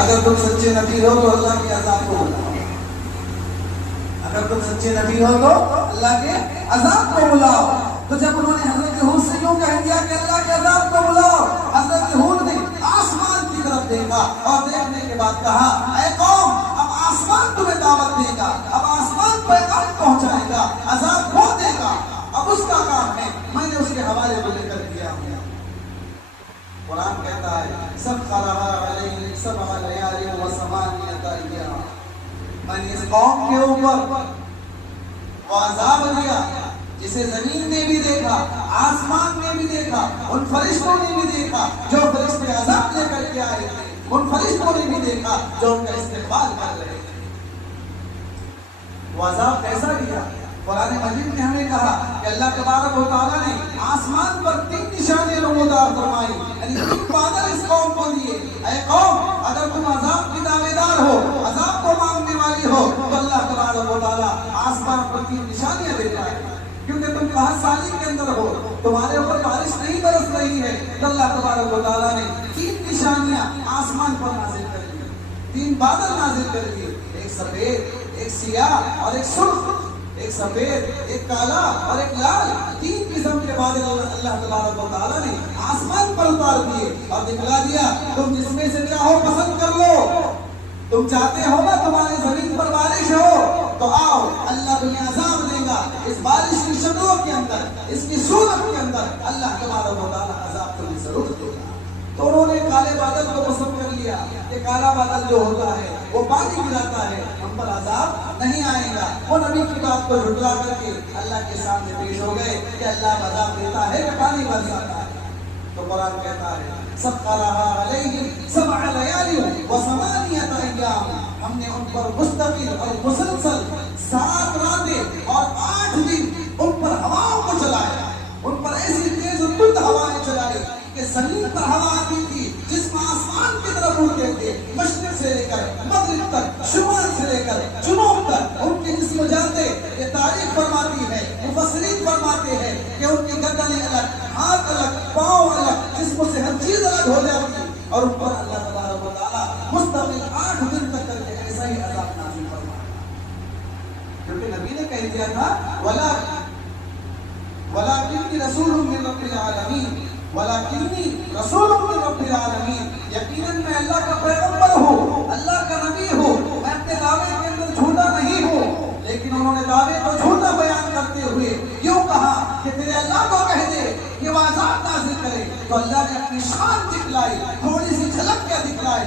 اگر تم سچے نبی ہو تو اللہ کے عذاب کو بلاؤ، اگر تم سچے نبی ہو تو اللہ کے عذاب کو بلاؤ۔ تو جب انہوں نے حضرت ہود سے یوں کہہ دیا کہ اللہ کے عذاب کو بلاؤ، حضرت ہود نے آسمان کی طرف دیکھا اور دیکھنے کے بعد کہا اے قوم اب آسمان تمہیں دعوت دے گا، اب آسمان پیغام پہنچائے گا، عذاب وہ دے گا، اب اس کا کام ہے، میں نے اس کے حوالے کو لے کر دیا ہوں۔ قرآن کہتا ہے سخرها علیہم سبع لیال وثمانیۃ ایام، میں نے اس قوم کے اوپر وہ عذاب دیا جسے زمین نے بھی دیکھا، آسمان نے بھی دیکھا، ان فرشتوں نے بھی دیکھا جو فرشتے عذاب لے کر کے آئے تھے، ان فرشتوں نے بھی دیکھا جو ان کا استقبال کر رہے تھے۔ وہ عذاب کیسا دیا؟ قرآن مجید میں ہمیں کہا کہ اللہ تبارک و تعالیٰ نے آسمان پر 3 نشانیاں نمودار فرمائی، یعنی 3 بادل اس قوم کو دیے۔ اے قوم اگر تم عذاب کی دعوے دار ہو، عذاب کو مانگنے والی ہو، تو اللہ تبارک و تعالیٰ آسمان پر 3 نشانیاں دیتا ہے، کیونکہ تم 5 سالی کے اندر ہو، تمہارے اوپر بارش نہیں برس رہی ہے، تو اللہ تبارک و تعالیٰ نے 3 نشانیاں آسمان پر نازل کر دی، 3 بادل نازل کر دیے، ایک سفید، ایک سیاہ اور ایک سرخ، ایک سفید، ایک کالا اور ایک لال، 3 قسم کے بادل اللہ تبارک و تعالیٰ نے آسمان پر اتار دیے اور دکھلا دیا تم جس میں سے چاہو پسند کر لو، تم چاہتے ہو نا تمہاری زمین پر بارش ہو تو آؤ، اللہ تمہیں عذاب دے گا، اس بارش کی شکلوں کے اندر، اس کی صورت کے اندر اللہ تبارک و تعالیٰ عذاب تمہیں ضرور دے گا۔ تو انہوں نے کالے بادل کو پسند کر لیا کہ کالا بادل جو ہوتا ہے وہ پانی گراتا ہے، ہم پر عذاب نہیں آئے گا۔ وہ نبی کی بات کو جھٹلا کر کے اللہ کے سامنے پیش ہو گئے کہ اللہ عذاب دیتا ہے کہ پانی برساتا ہے۔ تو قرآن کہتا ہے سخرها علیہم سبع لیال وثمانیۃ ایام، ہم نے ان پر مستقل اور مسلسل 7 راتیں اور 8 دن ان پر ہواؤں کو چلایا، ان پر ایسی تیز اور تند ہوائیں چلائی کہ زمین پر ہوا آتی تھی، جسم آسمان کی طرف اڑتے تھے، مشرق سے لے کر مغرب تک، شمال سے لے کر جنوب تک ان کے جسم جاتے۔ یہ تاریخ فرماتی ہے، مفسرین فرماتے ہیں کہ ان کی گردنیں الگ، ہاتھ الگ، پاؤں الگ، جسم سے ہر چیز الگ ہو جاتی، اور ان پر اللہ تبارک و تعالیٰ مستقل 8 دن تک کر کے ایسا ہی عذاب نازل فرمایا، کیونکہ نبی نے کہہ دیا تھا وَلَٰكِنِّي رَسُولٌ مِّن رَّبِّ الْعَالَمِينَ، وَلَٰكِنِّي رَسُولٌ مِّن رَّبِّ الْعَالَمِينَ، یقیناً میں اللہ کا پیغمبر ہوں، اللہ کا نبی ہوں، میں اپنے دعوے کے اندر جھوٹا نہیں ہوں۔ لیکن انہوں نے دعوے کو جھوٹا بیان کرتے ہوئے یوں کہا کہ تیرے اللہ کو کہہ دے کہ وہ عذاب نازل کرے، تو اللہ نے اپنی شان دکھلائی، تھوڑی سی جھلک کیا دکھلائی